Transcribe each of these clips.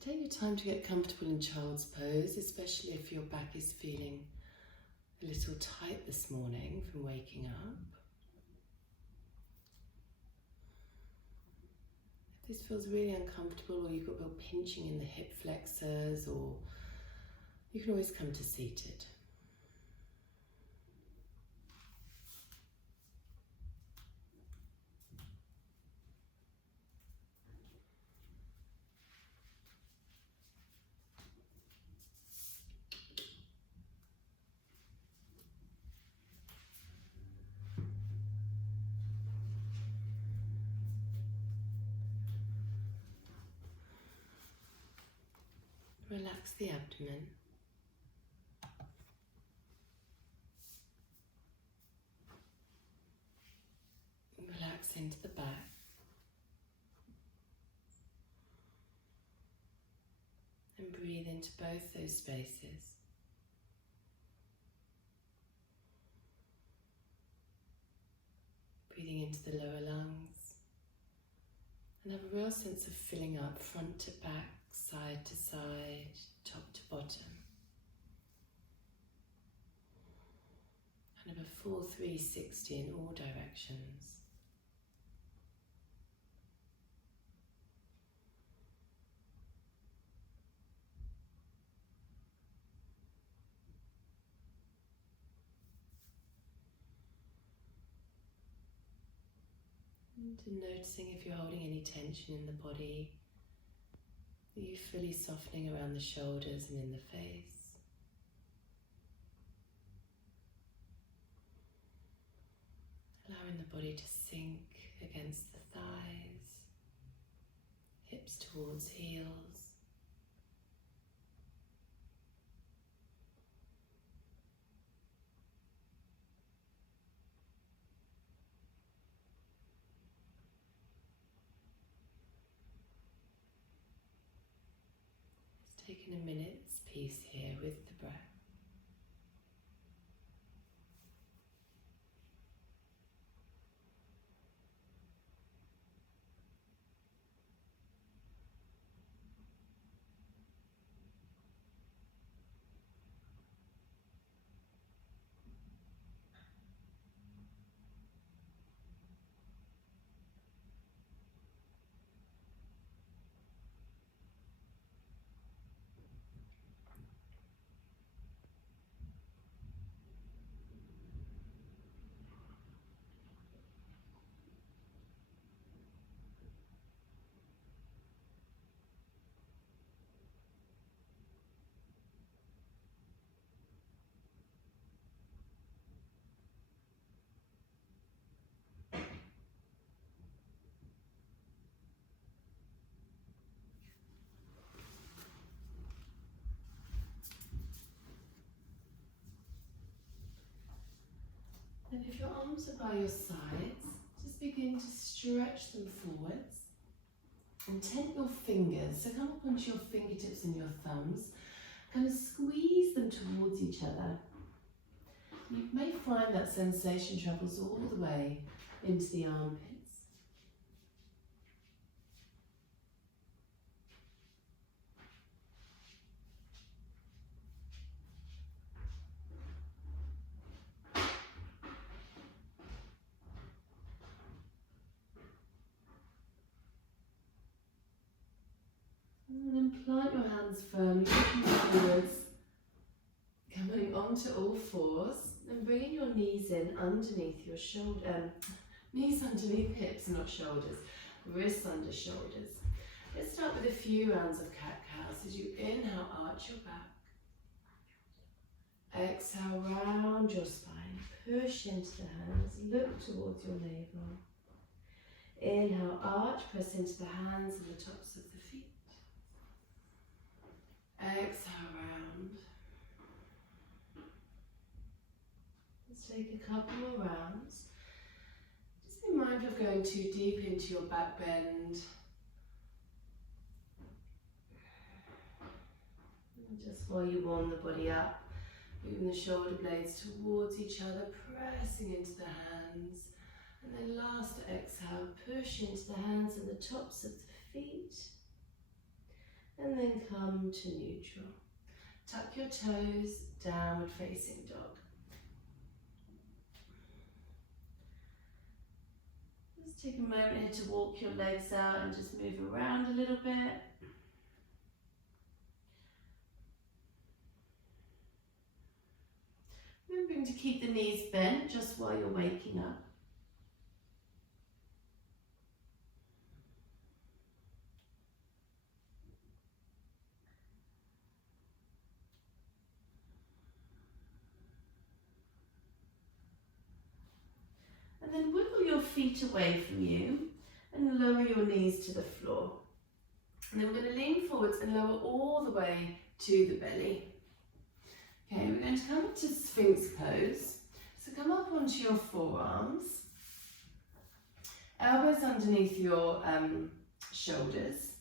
So take your time to get comfortable in child's pose, especially if your back is feeling a little tight this morning from waking up. If this feels really uncomfortable, or you've got a little pinching in the hip flexors, or you can always come to seated. Relax the abdomen. Relax into the back. And breathe into both those spaces. Breathing into the lower lungs. And have a real sense of filling up front to back, side to side, top to bottom. Kind of a full 360 in all directions. And noticing if you're holding any tension in the body. Are you fully softening around the shoulders and in the face? Allowing the body to sink against the thighs, hips towards heels. Just taking a minute's peace here with the breath. And if your arms are by your sides, just begin to stretch them forwards and tent your fingers. So come up onto your fingertips and your thumbs, kind of squeeze them towards each other. You may find that sensation travels all the way into the armpits. And then plant your hands firmly, looking forwards, coming onto all fours, and bringing your knees in underneath your shoulder, knees underneath hips, not shoulders, wrists under shoulders. Let's start with a few rounds of cat-cows. As you inhale, arch your back. Exhale, round your spine, push into the hands, look towards your navel. Inhale, arch, press into the hands and the tops of the feet. Exhale, round. Let's take a couple more rounds. Just be mindful of going too deep into your back bend. And just while you warm the body up, moving the shoulder blades towards each other, pressing into the hands. And then last exhale, push into the hands and the tops of the feet. And then come to neutral. Tuck your toes, downward facing dog. Just take a moment here to walk your legs out and just move around a little bit. Remembering to keep the knees bent just while you're waking up. And then wiggle your feet away from you and lower your knees to the floor. And then we're going to lean forwards and lower all the way to the belly. Okay, we're going to come into Sphinx pose. So come up onto your forearms, elbows underneath your shoulders.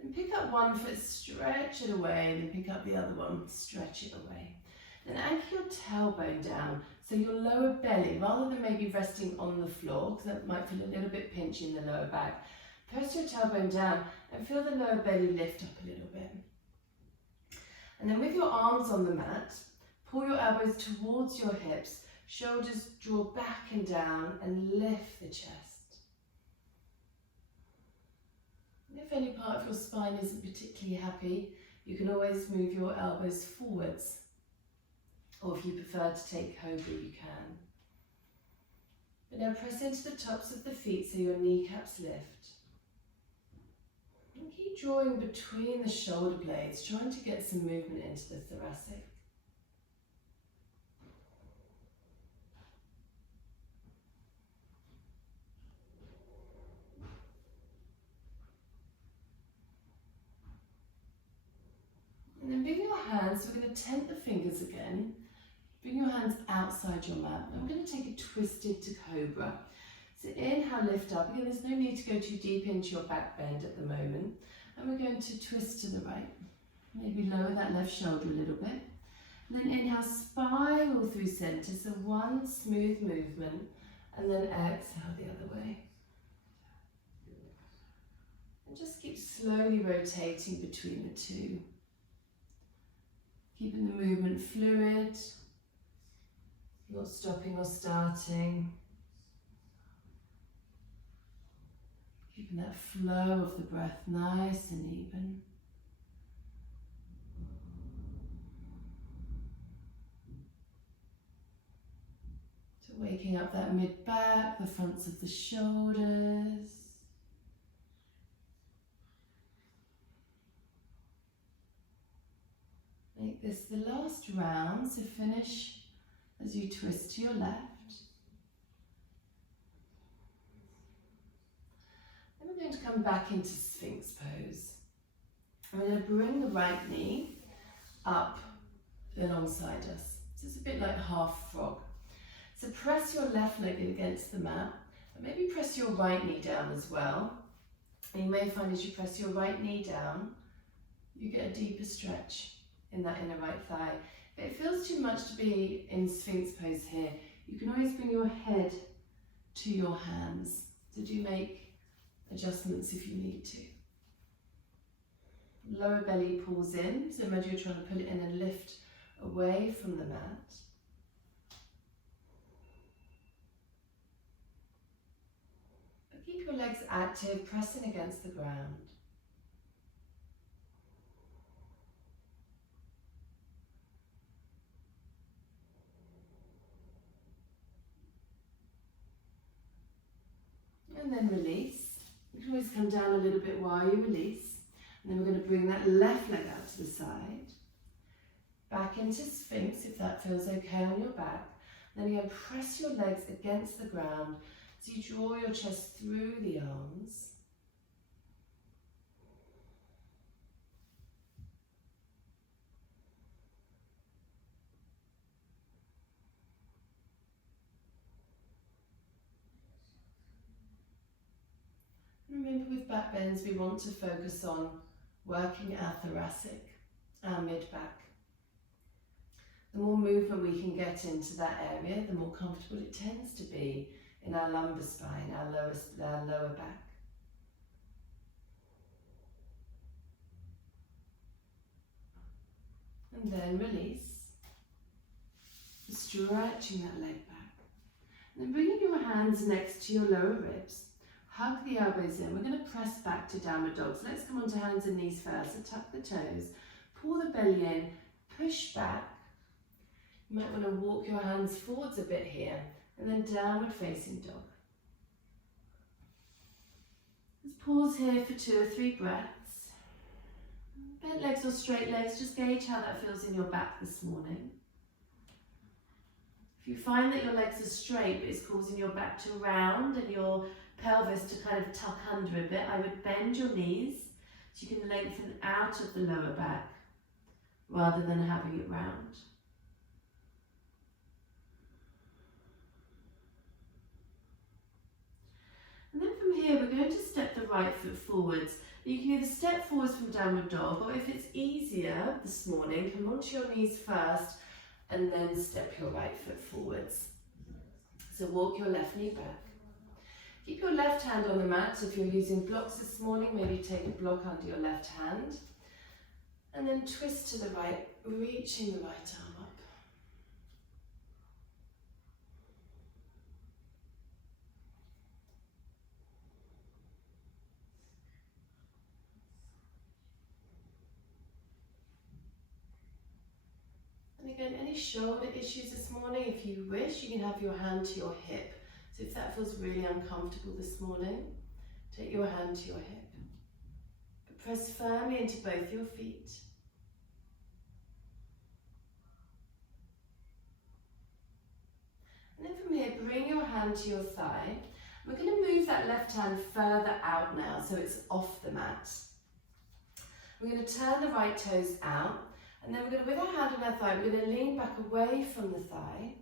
Then pick up one foot, stretch it away, then pick up the other one, stretch it away. Then anchor your tailbone down, so your lower belly, rather than maybe resting on the floor, because that might feel a little bit pinchy in the lower back, press your tailbone down and feel the lower belly lift up a little bit. And then with your arms on the mat, pull your elbows towards your hips, shoulders draw back and down and lift the chest. And if any part of your spine isn't particularly happy, you can always move your elbows forwards. Or if you prefer to take cobra, you can. But now press into the tops of the feet so your kneecaps lift. And keep drawing between the shoulder blades, trying to get some movement into the thoracic. And then bring your hands, we're going to tent the fingers again. Bring your hands outside your mat. I'm going to take a twisted to cobra. So inhale, lift up. Again, there's no need to go too deep into your back bend at the moment. And we're going to twist to the right. Maybe lower that left shoulder a little bit. And then inhale, spiral through center. So one smooth movement. And then exhale the other way. And just keep slowly rotating between the two. Keeping the movement fluid. Not stopping or starting. Keeping that flow of the breath nice and even. So waking up that mid-back, the fronts of the shoulders. Make this the last round, so finish as you twist to your left. Then we're going to come back into Sphinx pose. And we're going to bring the right knee up alongside us. So it's a bit like half frog. So press your left leg against the mat, and maybe press your right knee down as well. And you may find as you press your right knee down, you get a deeper stretch in that inner right thigh. If it feels too much to be in Sphinx pose here, you can always bring your head to your hands. So do make adjustments if you need to. Lower belly pulls in, so imagine you're trying to pull it in and lift away from the mat. But keep your legs active, pressing against the ground. And then release. You can always come down a little bit while you release. And then we're going to bring that left leg out to the side. Back into Sphinx if that feels okay on your back. And then you're going to press your legs against the ground so you draw your chest through the arms. Remember, with back bends, we want to focus on working our thoracic, our mid-back. The more movement we can get into that area, the more comfortable it tends to be in our lumbar spine, our lower back. And then release. Stretching that leg back. And then bringing your hands next to your lower ribs. Hug the elbows in. We're going to press back to downward dog. So let's come onto hands and knees first. So tuck the toes. Pull the belly in. Push back. You might want to walk your hands forwards a bit here. And then downward facing dog. Let's pause here for 2 or 3 breaths. Bent legs or straight legs, just gauge how that feels in your back this morning. If you find that your legs are straight but it's causing your back to round and your pelvis to kind of tuck under a bit, I would bend your knees so you can lengthen out of the lower back rather than having it round. And then from here we're going to step the right foot forwards. You can either step forwards from downward dog, or if it's easier this morning, come onto your knees first and then step your right foot forwards. So walk your left knee back. Keep your left hand on the mat. So if you're using blocks this morning, maybe take a block under your left hand. And then twist to the right, reaching the right arm up. And again, any shoulder issues this morning, if you wish, you can have your hand to your hip. So if that feels really uncomfortable this morning, take your hand to your hip. But press firmly into both your feet. And then from here, bring your hand to your thigh. We're going to move that left hand further out now, so it's off the mat. We're going to turn the right toes out. And then we're going to, with our hand on our thigh, we're going to lean back away from the thigh.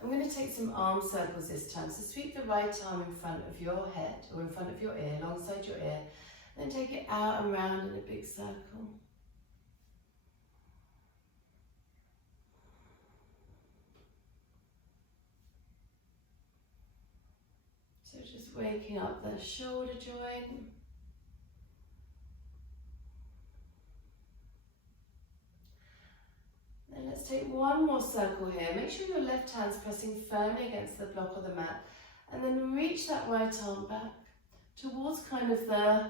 I'm going to take some arm circles this time. So sweep the right arm in front of your head, or in front of your ear, alongside your ear. And then take it out and round in a big circle. So just waking up the shoulder joint. And let's take one more circle here. Make sure your left hand's pressing firmly against the block or the mat. And then reach that right arm back towards kind of the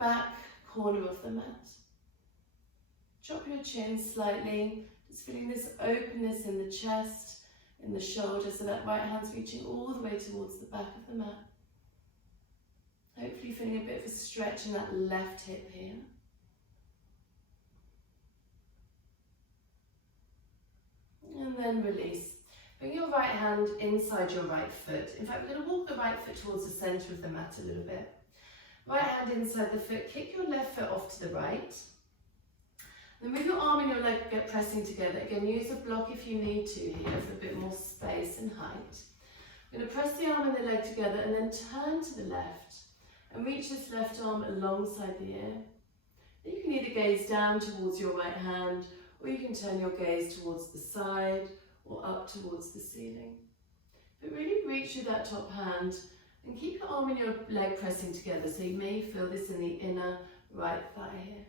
back corner of the mat. Drop your chin slightly, just feeling this openness in the chest, in the shoulder, so that right hand's reaching all the way towards the back of the mat. Hopefully feeling a bit of a stretch in that left hip here. And then release. Bring your right hand inside your right foot. In fact, we're going to walk the right foot towards the centre of the mat a little bit. Right hand inside the foot. Kick your left foot off to the right. Then with your arm and your leg get pressing together. Again, use a block if you need to here for a bit more space and height. We're going to press the arm and the leg together and then turn to the left. And reach this left arm alongside the ear. Then you can either gaze down towards your right hand, or you can turn your gaze towards the side or up towards the ceiling. But really reach with that top hand and keep your arm and your leg pressing together, so you may feel this in the inner right thigh here.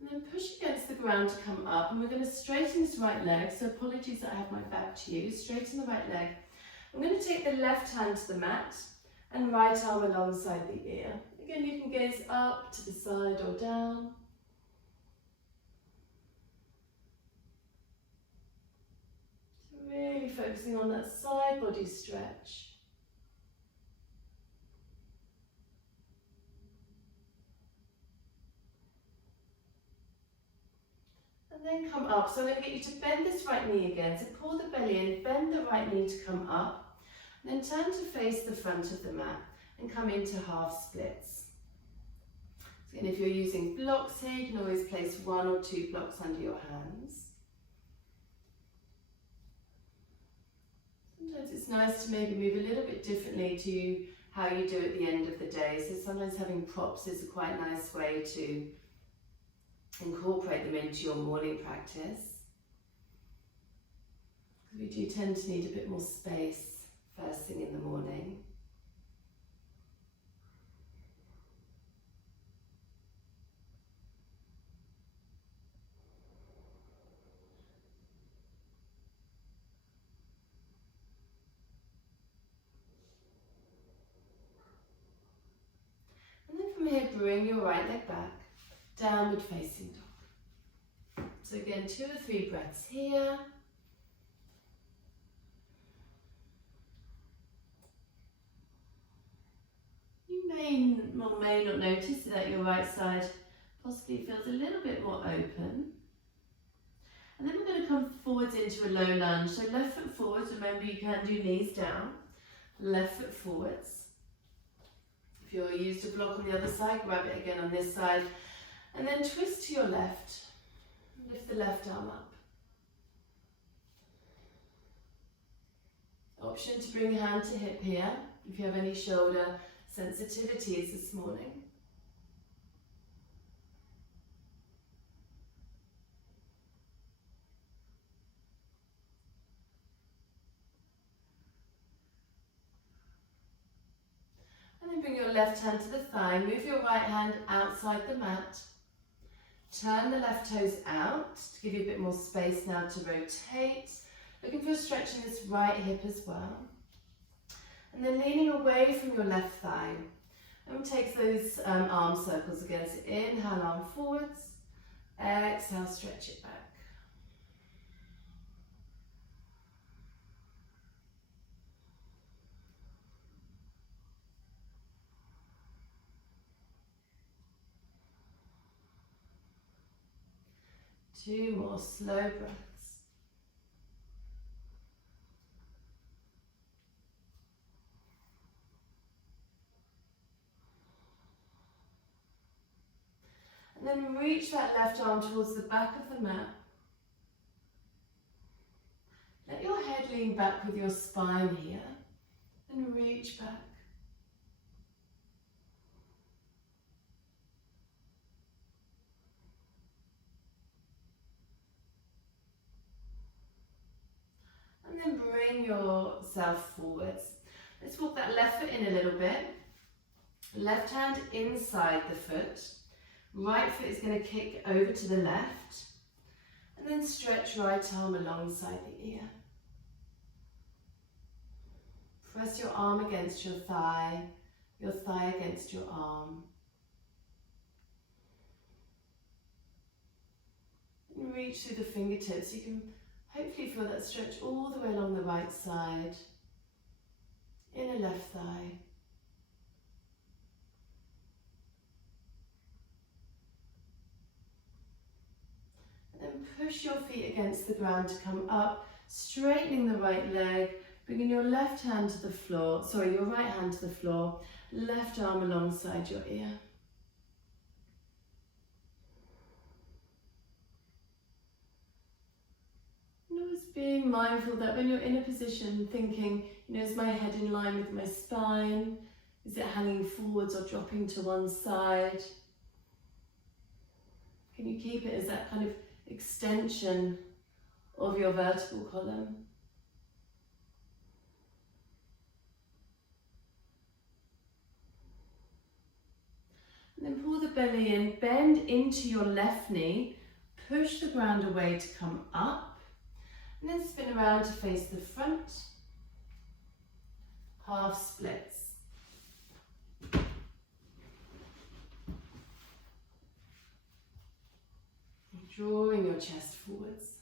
And then push against the ground to come up, and we're going to straighten this right leg. So apologies that I have my back to you. Straighten the right leg. I'm going to take the left hand to the mat and right arm alongside the ear. Again, you can gaze up to the side or down. So really focusing on that side body stretch. And then come up. So I'm going to get you to bend this right knee again. So pull the belly in, bend the right knee to come up. And then turn to face the front of the mat and come into half splits. So again, if you're using blocks here, you can always place 1 or 2 blocks under your hands. Sometimes it's nice to maybe move a little bit differently to how you do at the end of the day. So sometimes having props is a quite nice way to incorporate them into your morning practice. We do tend to need a bit more space first thing in the morning. And then from here, bring your right leg back, downward facing dog. So again, 2 or 3 breaths here. You may or may not notice that your right side possibly feels a little bit more open. And then we're going to come forwards into a low lunge. So left foot forwards, remember you can do knees down. Left foot forwards. If you're used to block on the other side, grab it again on this side. And then twist to your left. Lift the left arm up. Option to bring hand to hip here, if you have any shoulder sensitivities this morning. And then bring your left hand to the thigh, move your right hand outside the mat. Turn the left toes out to give you a bit more space now to rotate. Looking for a stretch in this right hip as well. And then leaning away from your left thigh. And take those arm circles again. So inhale, arm forwards. Exhale, stretch it back. Two more slow breaths. And then reach that left arm towards the back of the mat. Let your head lean back with your spine here. And reach back. And then bring yourself forwards. Let's walk that left foot in a little bit. Left hand inside the foot. Right foot is going to kick over to the left. And then stretch right arm alongside the ear. Press your arm against your thigh against your arm. And reach through the fingertips. You can hopefully feel that stretch all the way along the right side, inner left thigh. And then push your feet against the ground to come up, straightening the right leg, bringing your left hand to the floor, your right hand to the floor, left arm alongside your ear. Being mindful that when you're in a position thinking, is my head in line with my spine? Is it hanging forwards or dropping to one side? Can you keep it as that kind of extension of your vertebral column? And then pull the belly in, bend into your left knee, push the ground away to come up. And then spin around to face the front, half splits. Drawing your chest forwards.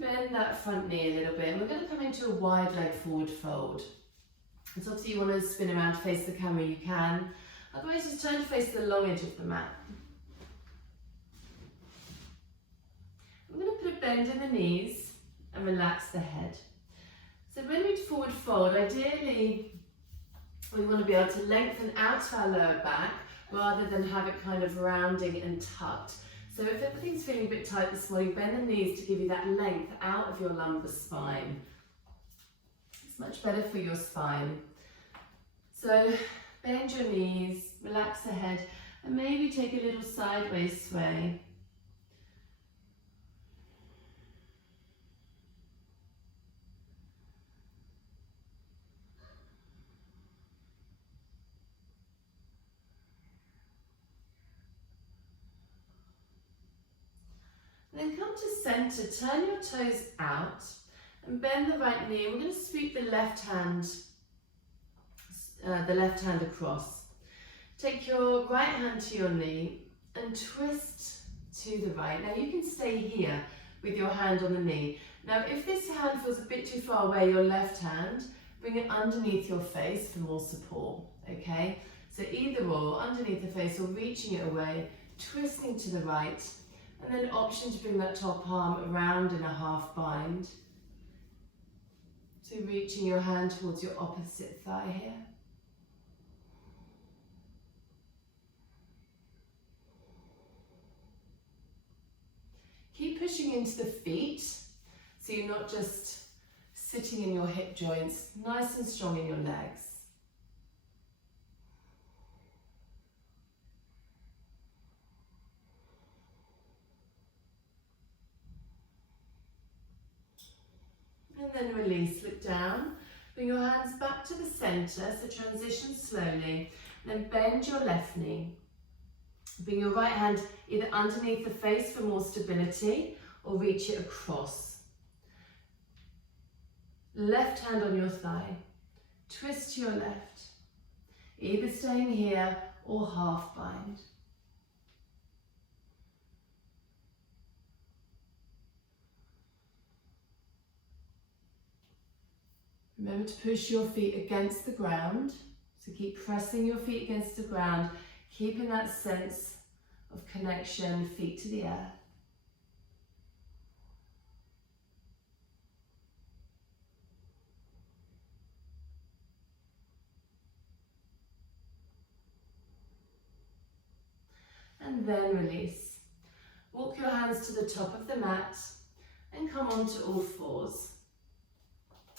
Bend that front knee a little bit, and we're going to come into a wide leg forward fold. And so obviously you want to spin around to face the camera, you can. Otherwise just turn to face the long edge of the mat. I'm going to put a bend in the knees and relax the head. So when we forward fold, ideally we want to be able to lengthen out our lower back rather than have it kind of rounding and tucked. So if everything's feeling a bit tight this morning, bend the knees to give you that length out of your lumbar spine. It's much better for your spine. So bend your knees, relax the head, and maybe take a little sideways sway. Then come to center, turn your toes out and bend the right knee. We're going to sweep the left hand across. Take your right hand to your knee and twist to the right. Now you can stay here with your hand on the knee. Now if this hand feels a bit too far away, your left hand, bring it underneath your face for more support, okay? So either or, underneath the face or reaching it away, twisting to the right, and then option to bring that top arm around in a half bind. So reaching your hand towards your opposite thigh here. Keep pushing into the feet, so you're not just sitting in your hip joints, nice and strong in your legs. And then release, look down, bring your hands back to the center, so transition slowly, then bend your left knee. Bring your right hand either underneath the face for more stability or reach it across. Left hand on your thigh, twist to your left, either staying here or half bind. Remember to push your feet against the ground, so keep pressing your feet against the ground, keeping that sense of connection, feet to the earth. And then release. Walk your hands to the top of the mat and come onto all fours.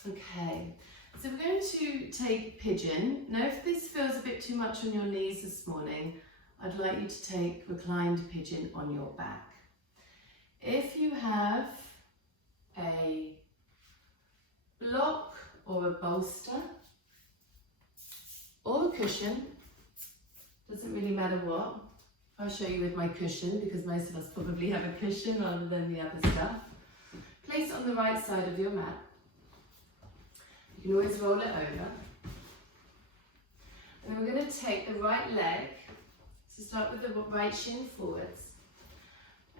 Okay, so we're going to take pigeon. Now if this feels a bit too much on your knees this morning, I'd like you to take reclined pigeon on your back. If you have a block or a bolster or a cushion, doesn't really matter what. I'll show you with my cushion because most of us probably have a cushion rather than the other stuff. Place it on the right side of your mat. You can always roll it over. And then we're going to take the right leg, so start with the right shin forwards.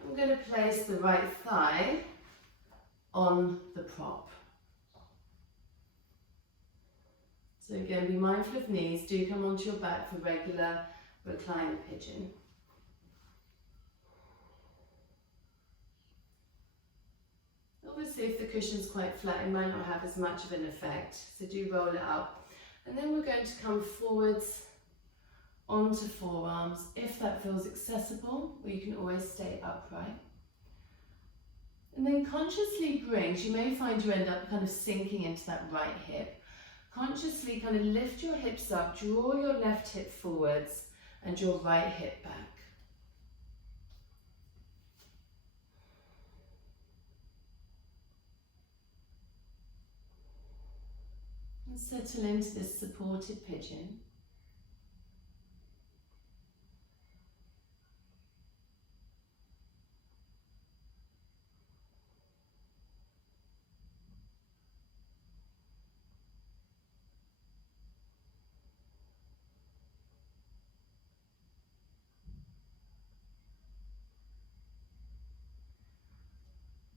And we're going to place the right thigh on the prop. So again, be mindful of knees. Do come onto your back for regular recliner pigeon. Obviously, if the cushion's quite flat, it might not have as much of an effect, so do roll it up. And then we're going to come forwards onto forearms, if that feels accessible, or you can always stay upright. And then consciously bring, you may find you end up kind of sinking into that right hip. Consciously kind of lift your hips up, draw your left hip forwards, and your right hip back. And settle into this supported pigeon.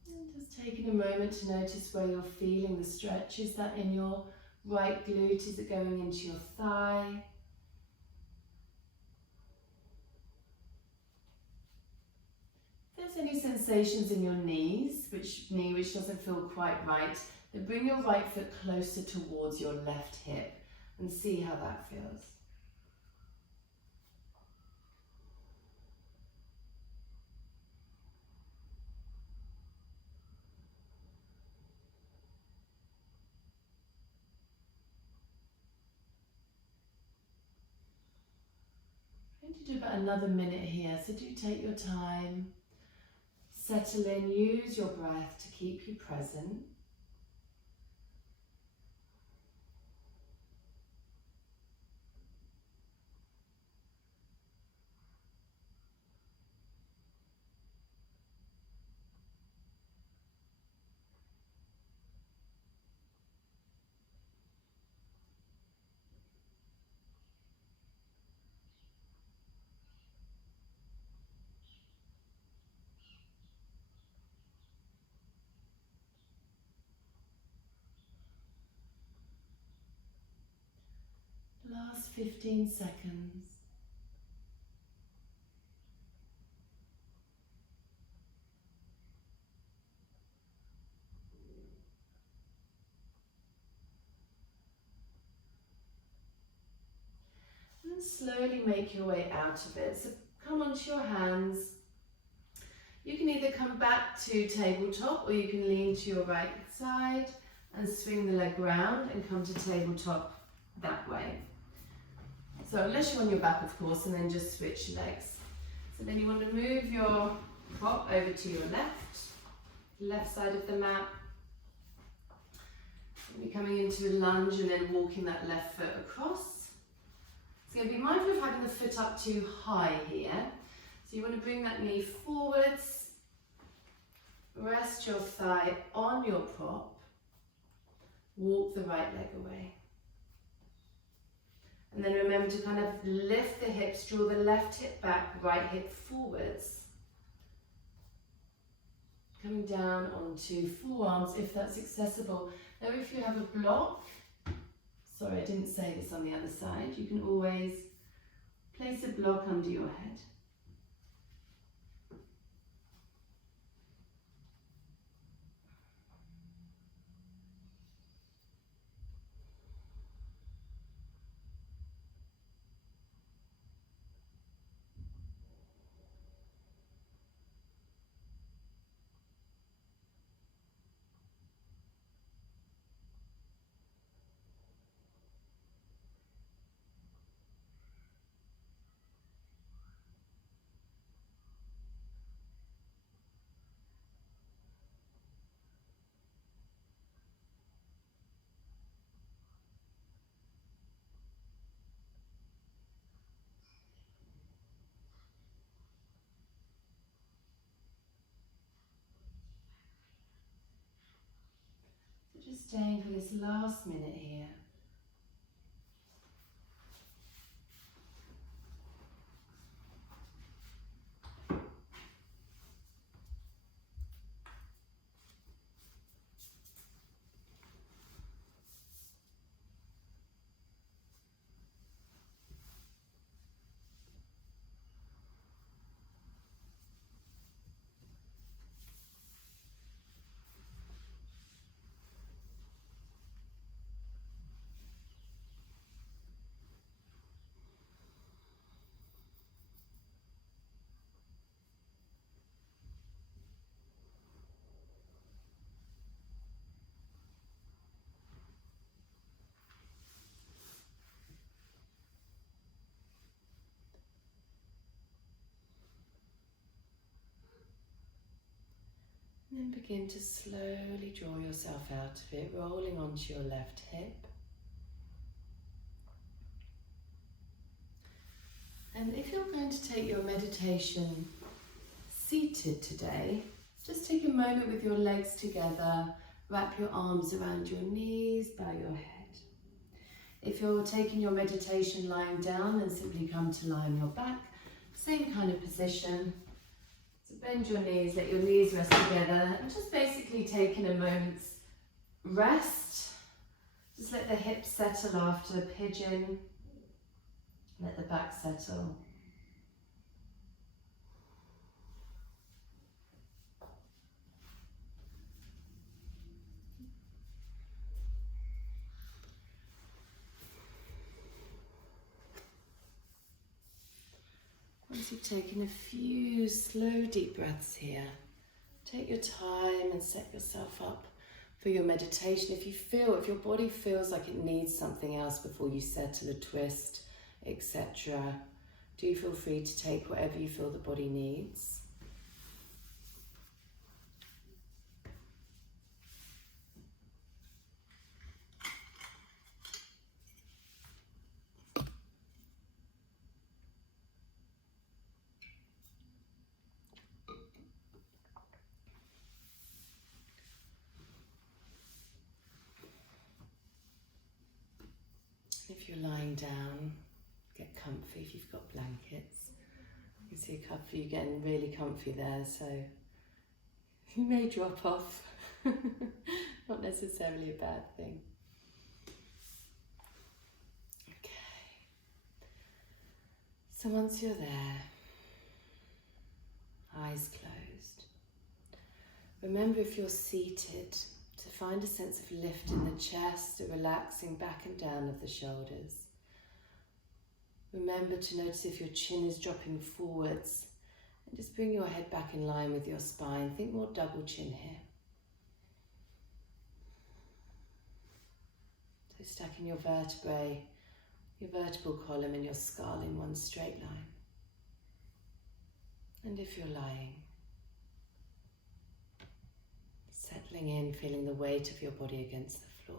And just taking a moment to notice where you're feeling the stretch. Is that in your right glute? Is it going into your thigh? If there's any sensations in your knees, which doesn't feel quite right, Now bring your right foot closer towards your left hip and see how that feels. I'm going to do about another minute here, so do take your time. Settle in, use your breath to keep you present. Last 15 seconds. And slowly make your way out of it. So come onto your hands. You can either come back to tabletop or you can lean to your right side and swing the leg round and come to tabletop that way. So unless you're on your back, of course, and then just switch legs. So then you want to move your prop over to your left side of the mat. You'll be coming into a lunge and then walking that left foot across. So be mindful of having the foot up too high here. So you want to bring that knee forwards, rest your thigh on your prop, walk the right leg away. And then remember to kind of lift the hips, draw the left hip back, right hip forwards. Coming down onto forearms if that's accessible. Now if you have a block, sorry I didn't say this on the other side, you can always place a block under your head. So just staying for this last minute here. And then begin to slowly draw yourself out of it, rolling onto your left hip. And if you're going to take your meditation seated today, just take a moment with your legs together, wrap your arms around your knees, bow your head. If you're taking your meditation lying down, then simply come to lie on your back, same kind of position. So bend your knees, let your knees rest together, and just basically taking a moment's rest. Just let the hips settle after the pigeon. Let the back settle. Once you've taken a few slow deep breaths here, take your time and set yourself up for your meditation. If your body feels like it needs something else before you settle, a twist, etc., do feel free to take whatever you feel the body needs. If you're lying down, get comfy if you've got blankets. You can see a couple of you getting really comfy there, so you may drop off. Not necessarily a bad thing. Okay. So once you're there, eyes closed. Remember, if you're seated, to find a sense of lift in the chest, a relaxing back and down of the shoulders. Remember to notice if your chin is dropping forwards, and just bring your head back in line with your spine. Think more double chin here. So stacking your vertebrae, your vertebral column and your skull in one straight line. And if you're lying, settling in, feeling the weight of your body against the floor.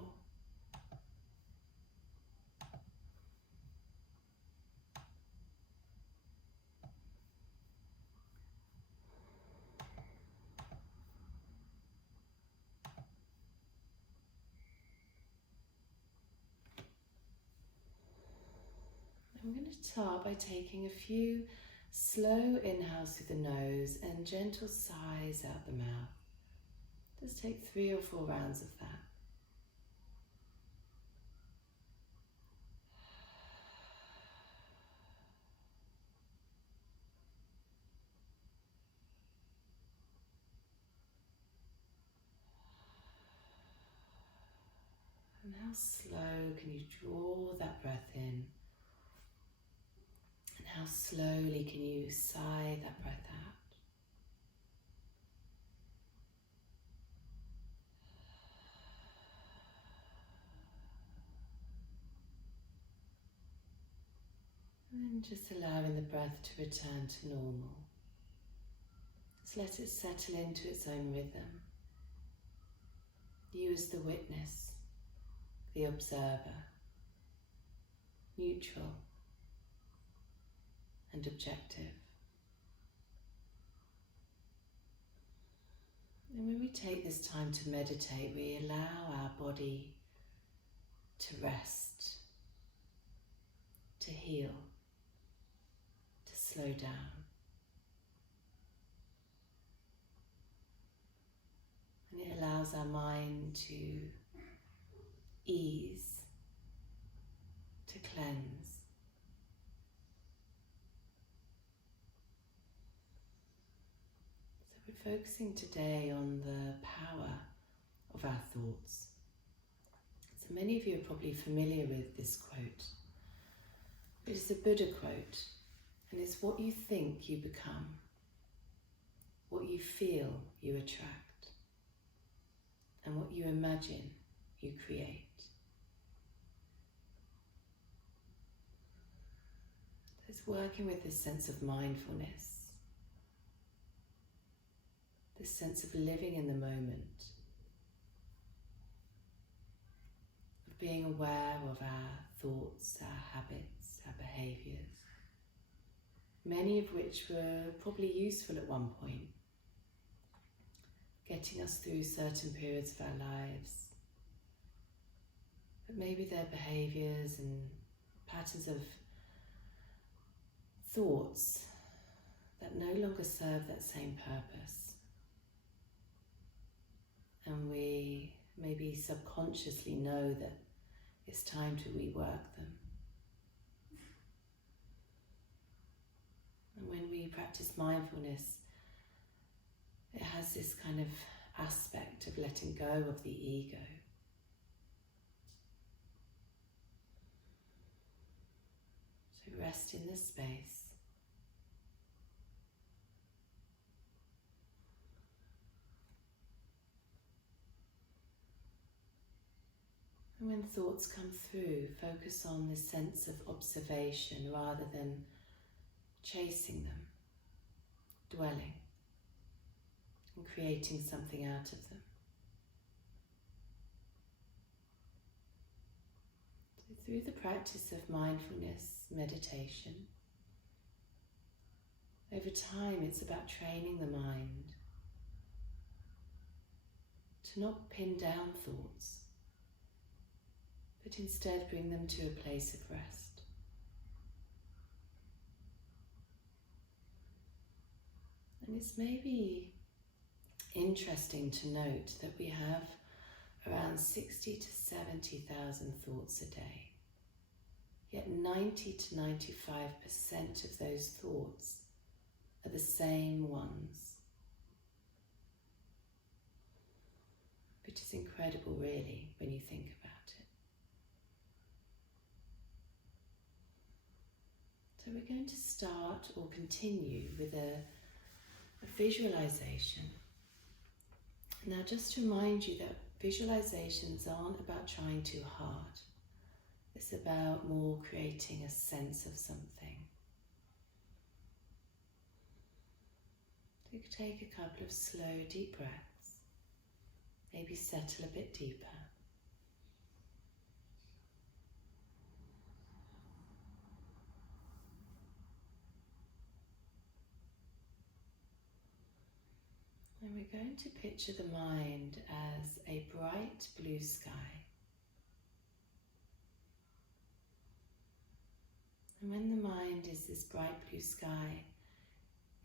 I'm going to start by taking a few slow inhales through the nose and gentle sighs out the mouth. Just take 3 or 4 rounds of that. And how slow can you draw that breath in? And how slowly can you sigh that breath out? And just allowing the breath to return to normal. Just let it settle into its own rhythm. You as the witness, the observer, neutral and objective. And when we take this time to meditate, we allow our body to rest, to heal, to slow down. And it allows our mind to ease, to cleanse. So we're focusing today on the power of our thoughts. So many of you are probably familiar with this quote. It is a Buddha quote, and it's what you think you become, what you feel you attract, and what you imagine you create. It's working with this sense of mindfulness, this sense of living in the moment, of being aware of our thoughts, our habits, our behaviours, many of which were probably useful at one point, getting us through certain periods of our lives. But maybe they're behaviours and patterns of thoughts that no longer serve that same purpose. And we maybe subconsciously know that it's time to rework them. And when we practice mindfulness, it has this kind of aspect of letting go of the ego. So rest in this space. And when thoughts come through, focus on this sense of observation rather than chasing them, dwelling, and creating something out of them. So through the practice of mindfulness meditation, over time it's about training the mind to not pin down thoughts, but instead bring them to a place of rest. And it's maybe interesting to note that we have around 60 to 70,000 thoughts a day. Yet 90 to 95% of those thoughts are the same ones. Which is incredible, really, when you think about it. So we're going to start or continue with a visualization. Now, just to remind you that visualizations aren't about trying too hard. It's about more creating a sense of something. So you could take a couple of slow, deep breaths. Maybe settle a bit deeper. And we're going to picture the mind as a bright blue sky. And when the mind is this bright blue sky,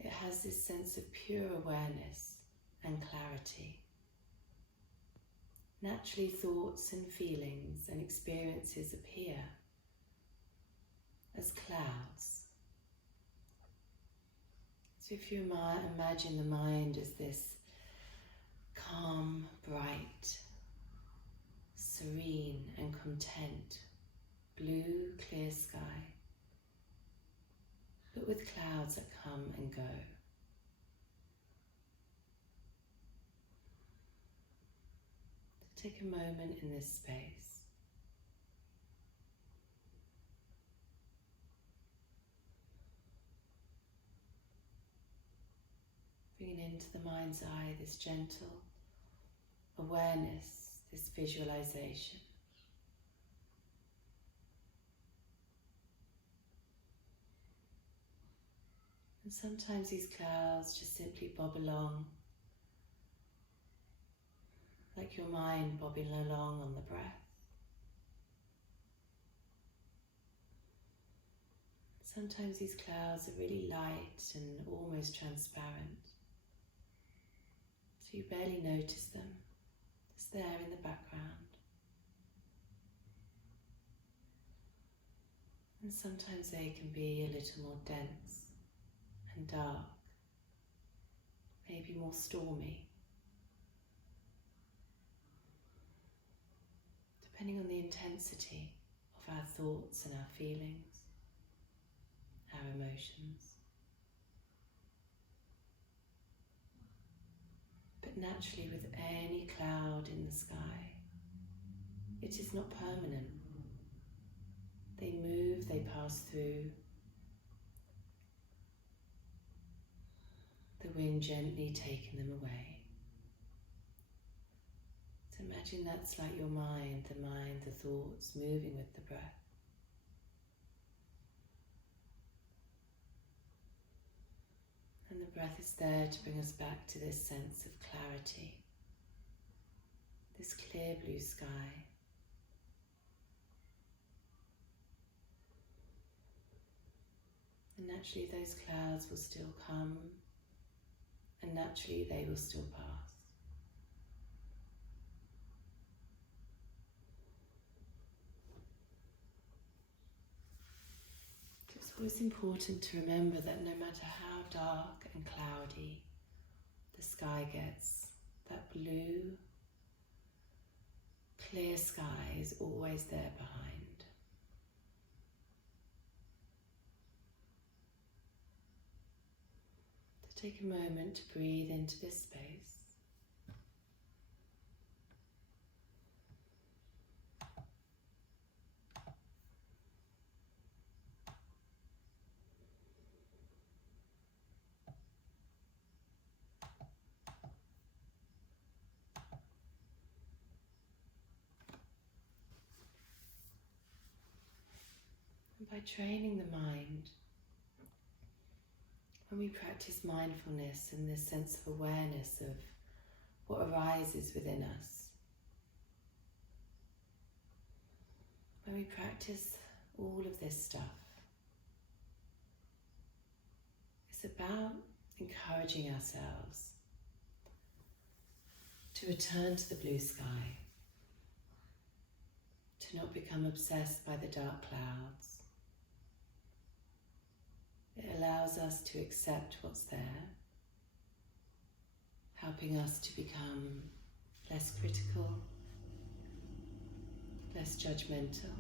it has this sense of pure awareness and clarity. Naturally, thoughts and feelings and experiences appear as clouds. So if you imagine the mind as this calm, bright, serene and content, blue, clear sky, but with clouds that come and go. Take a moment in this space. Bringing into the mind's eye this gentle awareness, this visualization. And sometimes these clouds just simply bob along, like your mind bobbing along on the breath. Sometimes these clouds are really light and almost transparent, so you barely notice them. It's there in the background. And sometimes they can be a little more dense and dark, maybe more stormy, depending on the intensity of our thoughts and our feelings, our emotions. But naturally, with any cloud in the sky, it is not permanent. They move, they pass through. The wind gently taking them away. So imagine that's like your mind, the thoughts moving with the breath. And the breath is there to bring us back to this sense of clarity, this clear blue sky. And naturally those clouds will still come, and naturally they will still pass. It's always important to remember that no matter how dark and cloudy the sky gets, that blue, clear sky is always there behind. So take a moment to breathe into this space. by training the mind. When we practice mindfulness and this sense of awareness of what arises within us, when we practice all of this stuff, it's about encouraging ourselves to return to the blue sky, to not become obsessed by the dark clouds. It allows us to accept what's there, helping us to become less critical, less judgmental,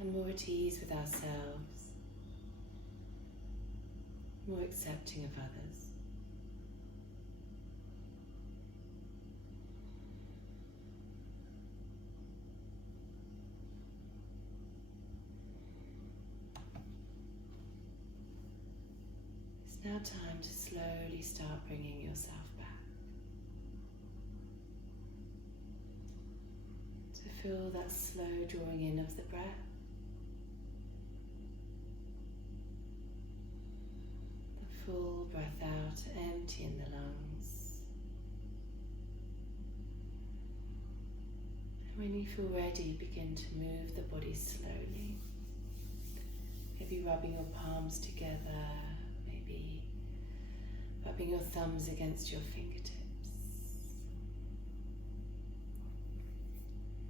and more at ease with ourselves, more accepting of others. It's now time to slowly start bringing yourself back. To feel that slow drawing in of the breath. The full breath out, emptying the lungs. And when you feel ready, begin to move the body slowly. Maybe rubbing your palms together. Maybe rubbing your thumbs against your fingertips.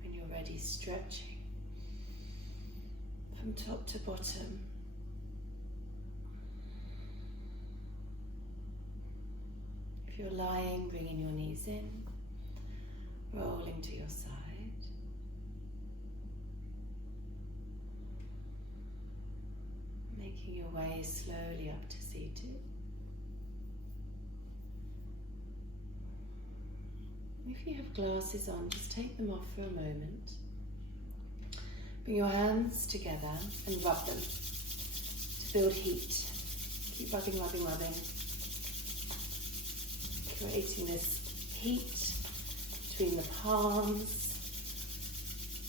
When you're ready, stretching from top to bottom. If you're lying, bringing your knees in, rolling to your side. Making your way slowly up to seated. If you have glasses on, just take them off for a moment. Bring your hands together and rub them to build heat. Keep rubbing, rubbing, rubbing. Creating this heat between the palms.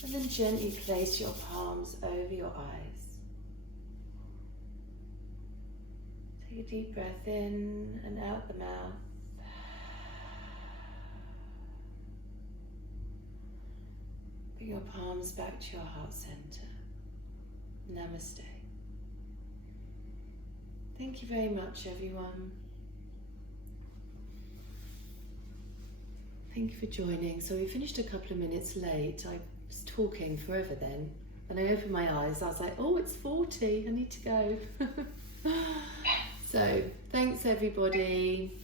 And then gently place your palms over your eyes. Take a deep breath in and out the mouth. Bring your palms back to your heart center. Namaste. Thank you very much, everyone. Thank you for joining. So we finished a couple of minutes late. I was talking forever then. And I opened my eyes. I was like, oh, it's 40. I need to go. So thanks, everybody.